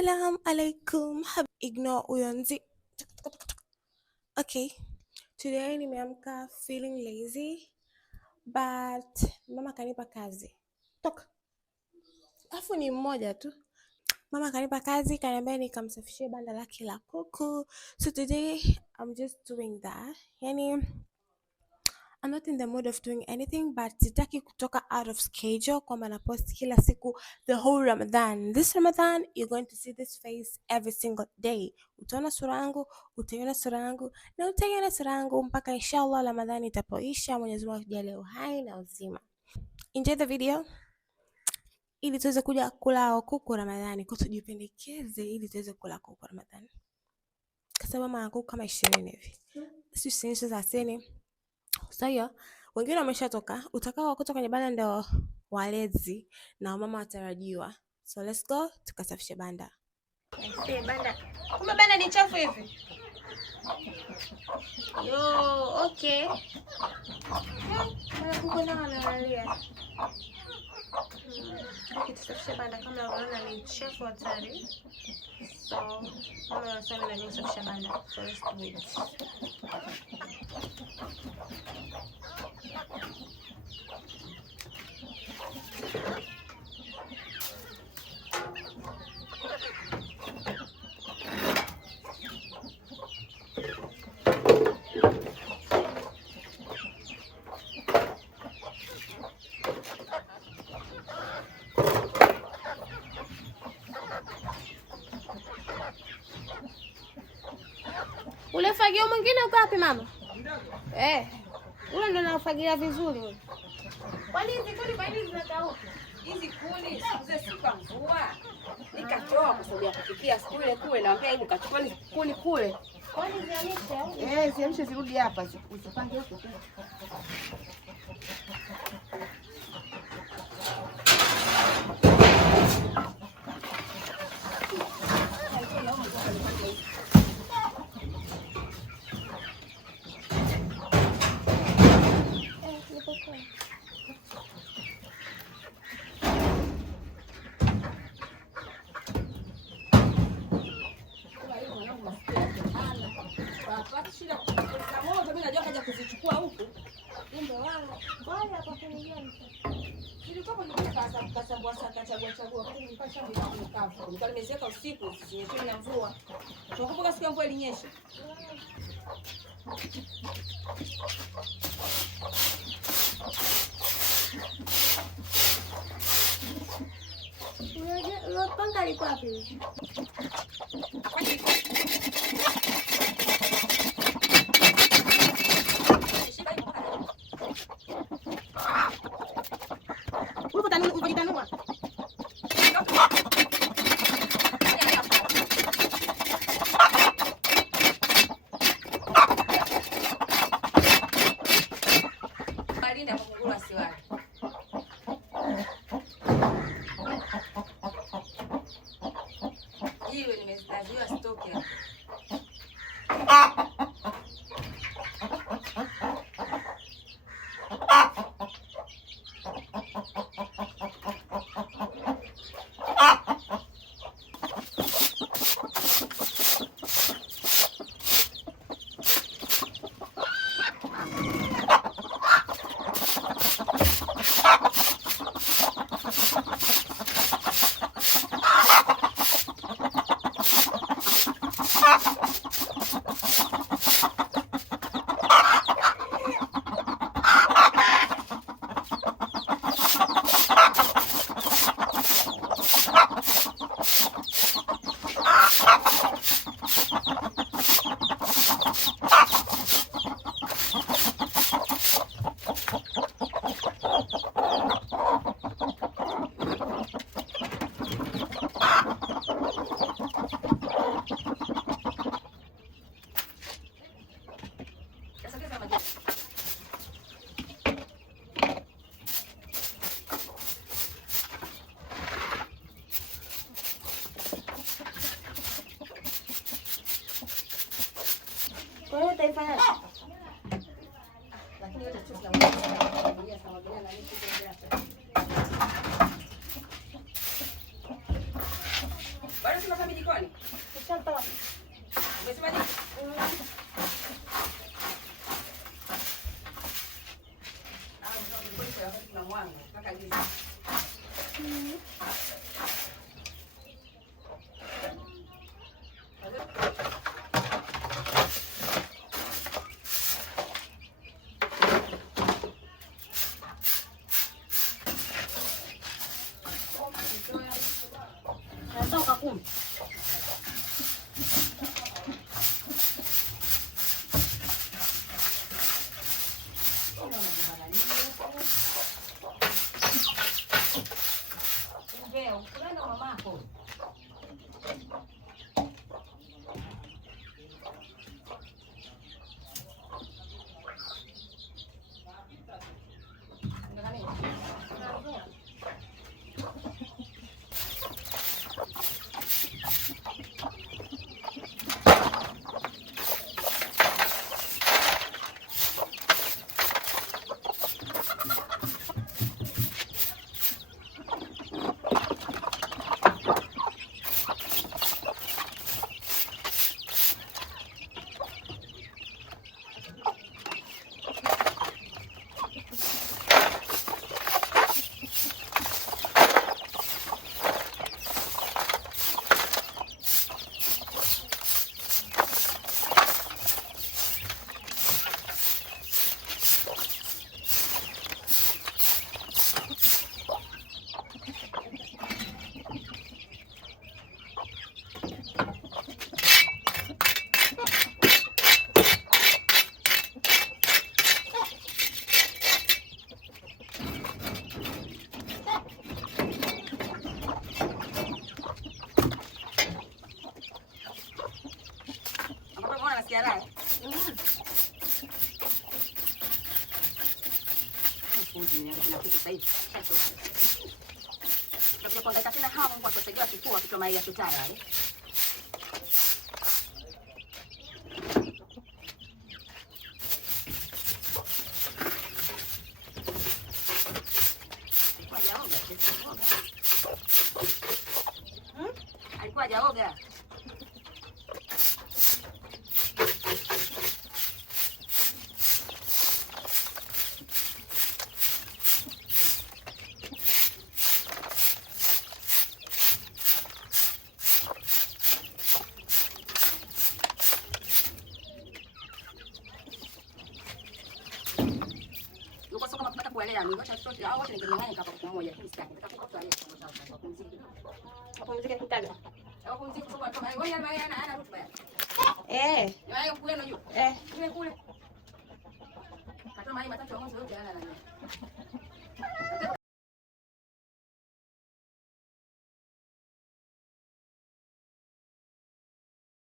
Assalamu alaikum. Ignore uyonzi. Okay, today nimeamka feeling lazy but mama kanipa kazi. Toka. Afu ni mmoja tu. Mama kanipa kazi, kaniambia nikamsafishie banda lake la kuku. So today I'm just doing that. Yani I'm not in the mood of doing anything, but sitaki kutoka out of schedule kwamba na post kila siku the whole Ramadan. This Ramadan, you're going to see this face every single day. Utaona sura yangu, utaiona sura yangu, na utaiona sura yangu mpaka inshallah Ramadhani itapoisha, Mwenyezi Mungu akijalia uhai na uzima. Enjoy the video ili tuweze kuja kula kuku Ramadhani, kwa tujipendekeze ili tuweze kula kuku Ramadhani. Kasema mama kuku kama 20 hivi. Sisi sasa so hiyo wengine wameshatoka, utakao kutoka kwenye banda ndio walezi na mama watarajiwa. So let's go tukasafishe banda. Banda. Kumbe banda ni chafu hivi. Yo, okay. Mara kuko na wanaangalia. Tukisafisha banda kama unaona ni chafu hatari. So mama wanasema na kusafisha banda. So let's do it. Ule fagio mwingine uko wapi mama? Ule ndo nafagia vizuri ule. Kwani hizi kuni kwa nini zinakauka? Hizi kuni siku mvua. Nikatoa kwa sababu ya kupikia siku ile kule, naambia hebu kachukua kuni kule. Kwani ziamishe au? Ziamishe zirudi hapa usipange huko tu. Mimi najua kaja kuzichukua huku. Kumbe wao. Baya kwa kunigani. Nilikuwa nikachagua lakini nilipasha mkavu. Nilikuwa nimeziweka usiku zisinyeshe na mvua. Tunakumbuka siku ya mvua ilinyesha. Panga liko wapi? Hiyo nimeziwa stock ya. Kwa hiyo utaifanya Lakini yote tu ya familia na nini bado tuna familia wangu mpaka giza. Natoka kumi. Unaenda mamako. Alikuwa hajaoga. Yuko soko mpaka kuelea mimi acha sote hao wote ningenyang'anya kapa kwa moja lakini sitaki. Nataka kutoa Pumzike kitaga. Au pumzike kwa kama wewe ana rutuba. Wewe kule unajua. Kule. Kata mai matatu ya mwanzo yote yana nani.